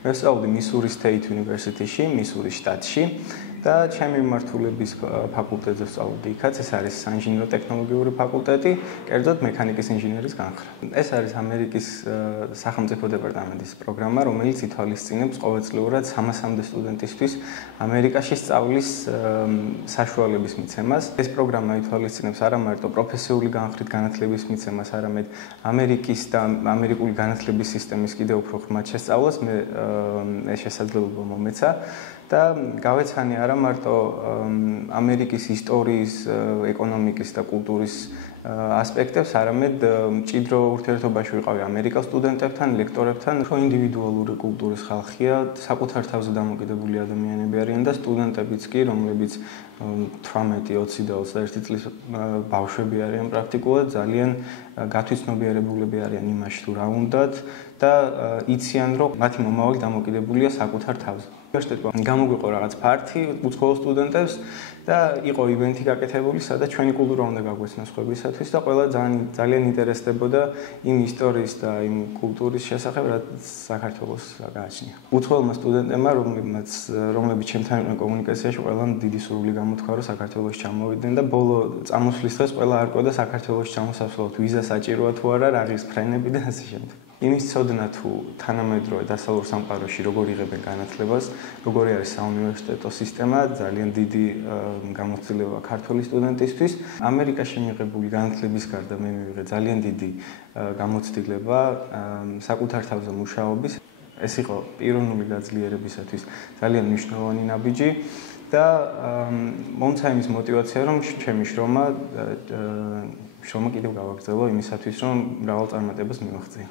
მე ვსწავლობდი მისურის State University-ში, მისურის შტატში და ჩემი მიმართულების ფაკულტეტზე ვსწავლობდი იქაც, ეს არის საინჟინრო ტექნოლოგიური ფაკულტეტი, კერძოდ მექანიკის ინჟინერის განხრა. ეს არის ამერიკის სახელმწიფო დეპარტამენტის პროგრამა, რომელიც ითვალისწინებს ყოველწლიურად 300-მდე სტუდენტისთვის ამერიკაში სწავლის საშუალების მიცემას. ეს პროგრამა ითვალისწინებს არა მარტო პროფესიული განხრით განათლების მიცემას, არამედ ამერიკის და ამერიკული განათლების სისტემის კიდევ უფრო ღრმად შესწავლას, მე ეს შესაძლებლობა მომეცა და გავეცანი არა მარტო ამერიკის ისტორიის, ეკონომიკის და კულტურის ასპექტებს, არამედ მჭიდრო ურთიერთობაში ვიყავი ამერიკელ სტუდენტებთან, ლექტორებთან, უფრო ინდივიდუალური კულტურის ხალხია, საკუთარ თავზე დამოკიდებული ადამიანები არიან და სტუდენტებიც კი, რომლებიც 18, 20 და 21 წლის ბავშვები არიან პრაქტიკულად, ძალიან გათვითცნობიერებულები არიან იმაში თუ რა უნდათ და იციან, რომ მათი მომავალი დამოკიდებულია საკუთარ თავზე. უნივერსიტეტმა გამოგვიყო რაღაც ფართი უცხოელ სტუდენტებს და იყო ივენთი გაკეთებული, სადაც ჩვენი კულტურა უნდა გაგვეცნოს სხვებისათვის და ყველა ძალიან ინტერესდებოდა იმ ისტორიის და იმ კულტურის შესახებ, რაც საქართველოს გააჩნია. უცხოელმა სტუდენტებმა, რომლებიც ჩემთან იყვნენ კომუნიკაციაში, ყველამ დიდი სურვილი გამოთქვა, რომ საქართველოში ჩამოვიდნენ და ბოლო წამოსვლის დღეს ყველა არ ყვეოდა საქართველოში ჩამოსასვლელად ვიზა საჭიროა თუ არა, რა ღირს ფრენები და ასე შემდეგ. იმის ცოდნა თუ თანამედროვე დასავლურ სამყაროში როგორ იღებენ განათლებას, როგორი არის საუნივერსიტეტო სისტემა, ძალიან დიდი გამოცდილება ქართული სტუდენტისთვის. ამერიკაში მიღებული განათლების გარდა მე მივიღე ძალიან დიდი გამოცდილება საკუთარ თავზე მუშაობის. ეს იყო პიროვნული გაძლიერებისათვის ძალიან მნიშვნელოვანი ნაბიჯი და მომცა იმის мотиваცია, რომ ჩემი შრომა კიდევ გავაგრძელო იმისათვის, რომ მრავალ წარმატებას მივაღწია.